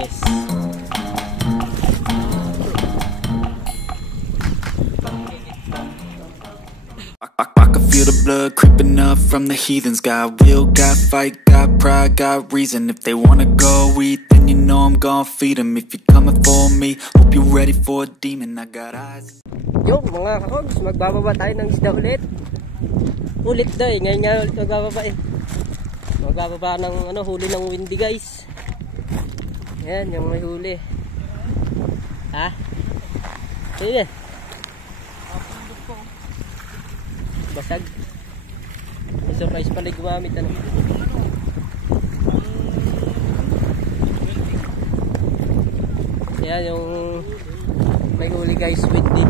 Bariles. I can feel the blood creeping up from the heathens. Got will, got fight, got pride, got reason. If they wanna go eat, then you know I'm gon' feed them. If you're coming for me, hope you're ready for a demon. I got eyes. Yo mga kakogs, magbababa tayo ng isda ulit. Ulit daw eh, ngayon nga ulit magbababa eh. Magbababa ng huli ng windy guys. Ayan, yung may huli. Ha? Sige. Basag. May surprise pala gumamit ano. Ayan yung may huli guys, windy.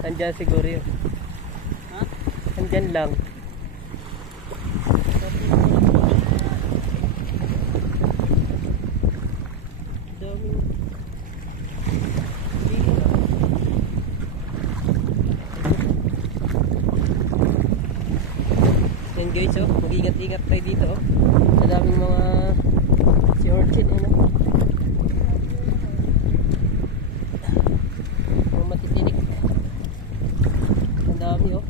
Andyan siguro yun. Ha? Andyan lang. Yan guys, oh, mag-ingat-ingat tayo dito, oh. Sa daming mga sea urchin, eh, no? Mga matitinik. Ang dami, oh.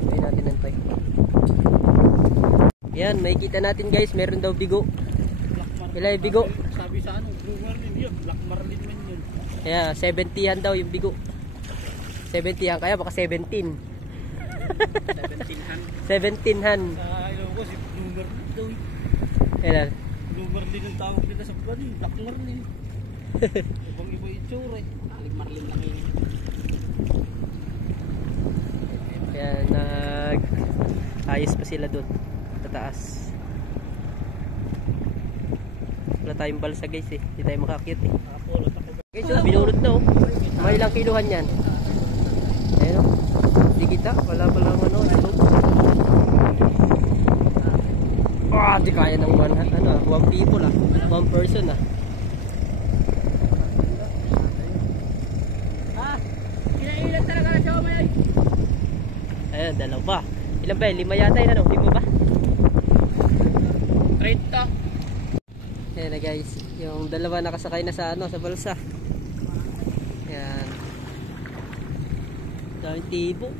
Gawin natin ng tayo. Yan, makikita natin guys, meron daw bigo. Ilay bigo. Sabi sa ano, Blue Marlin yun, Black Marlin man yun. Kaya 70-han daw yung bigo. 70-han kaya baka 17. 17-han. 17-han. Ayaw ko si Blue Marlin daw. Kailan? Blue Marlin ang tawag nila sa buwan eh, Black Marlin. Ibang iba yung tsura eh. Black Marlin lang yun. Kaya ayos pa sila doon sa taas. Wala tayong balsa guys eh, hindi tayo makakit eh. Guys, so, binulot na oh. May ilang kiluhan yan. Ayun oh. Hindi kita, wala palang di kaya ng one people ah. One person ah. Kinailan talaga na siya may. Ayun, dalawa. Ilan ba? 5 yata yun ano? 5 ba? 30. Ayan na guys, yung dalawa nakasakay na sa sa balsa. Ayan. Daming tibo.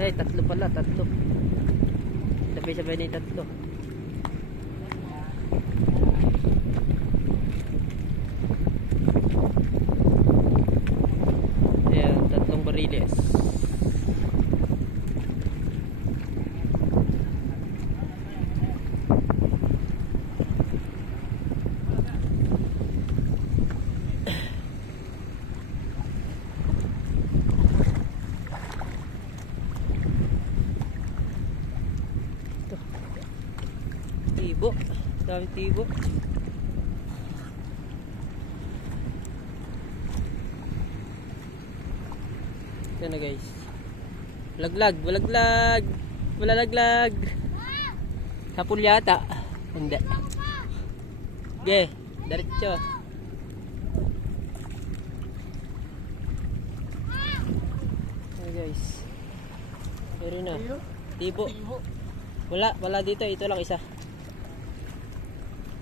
Ay, 3 pala, 3. Sabay-sabay na yung 3. Ayan, 3 bariles. Tibo, dami tibo. Yan na guys. Laglag, walaglag. Wala laglag. Hapul yata. Hindi. Okay, diretso. Yan guys. Meron na. Tibo. Wala dito, ito lang isa.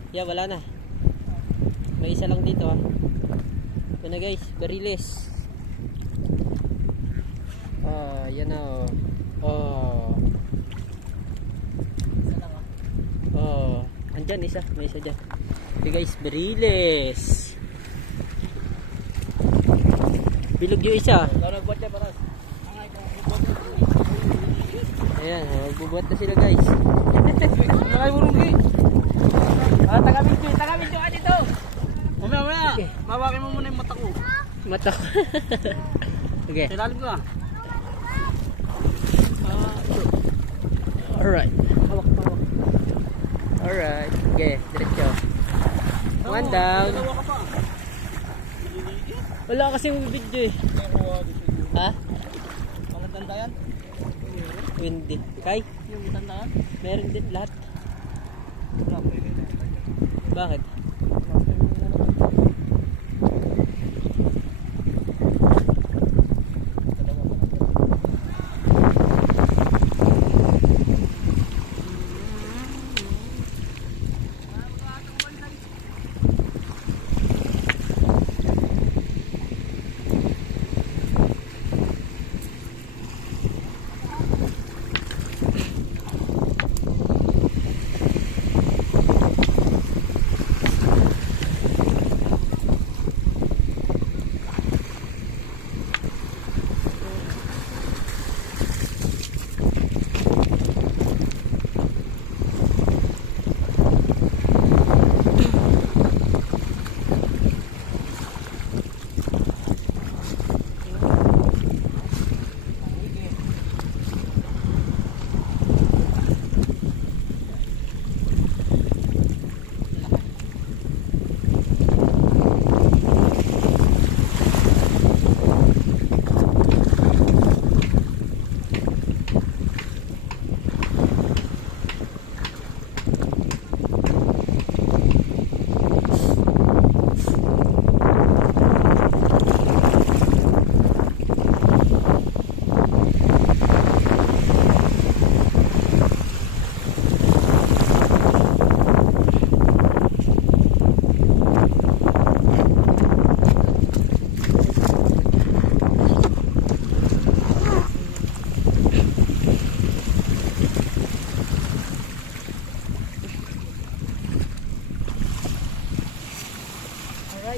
Yeah, wala na. May isa lang dito ah. Ito na guys, bariles. Yan na oh. Andyan isa, may isa dyan. Okay guys, bariles. Bilog yung isa. Ayan, magbubuhat na sila guys. Taga-video ka dito. Mamaya, mawakin mo muna yung mata ko. Mata ko. Okay. Silalim ka. Alright. Alright. Okay, diretso. One down. Wala kasi yung video eh. Ha? Ang tanda yan? Windy. Kay? Yung tanda yan? Meron din lahat. Bakit?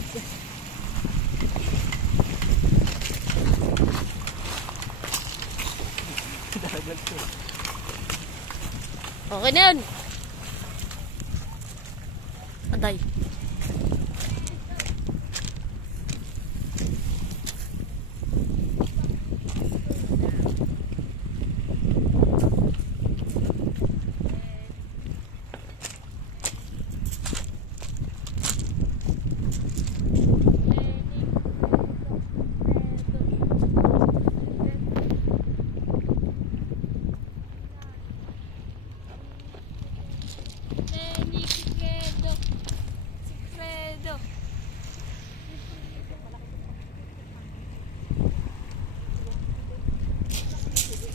guys. Okay na yun. Aday.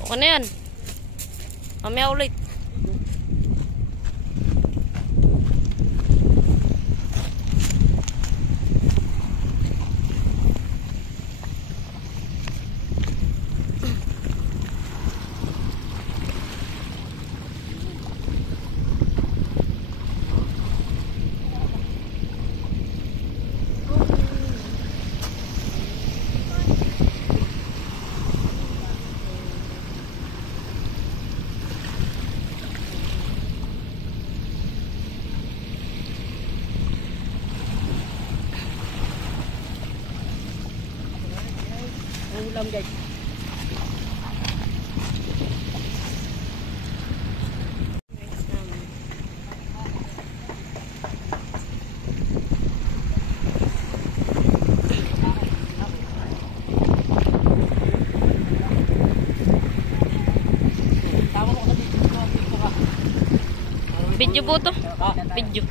Okay na yan. Mamaya ulit. Ulam guys. Video po to. Video.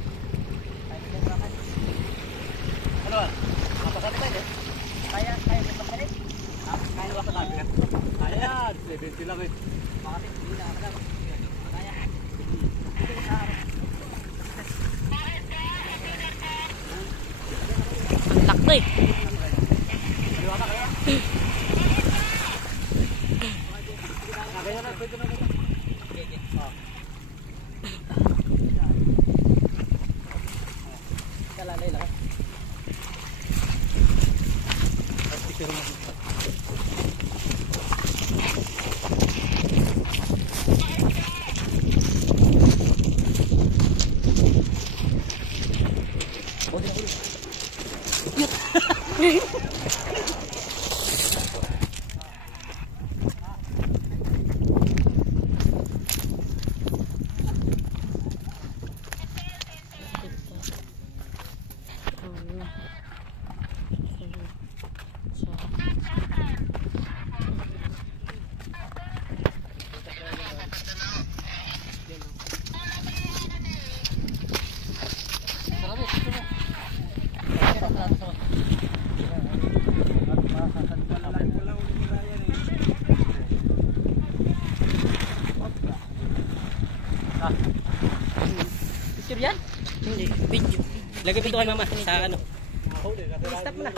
Ano ba? Mapasali tayo eh. Kaya magpapalit? Kaya magpapalit? Kaya, 70 lang eh. Bakit? Hindi na ako. Kaya. Ang laki eh. Maliwata kaya? Kaya na, pwede na ito. Kalalay lang. Picture yan? Hindi, video. Lagay mo ito kay mama sa ano. Stop mo na.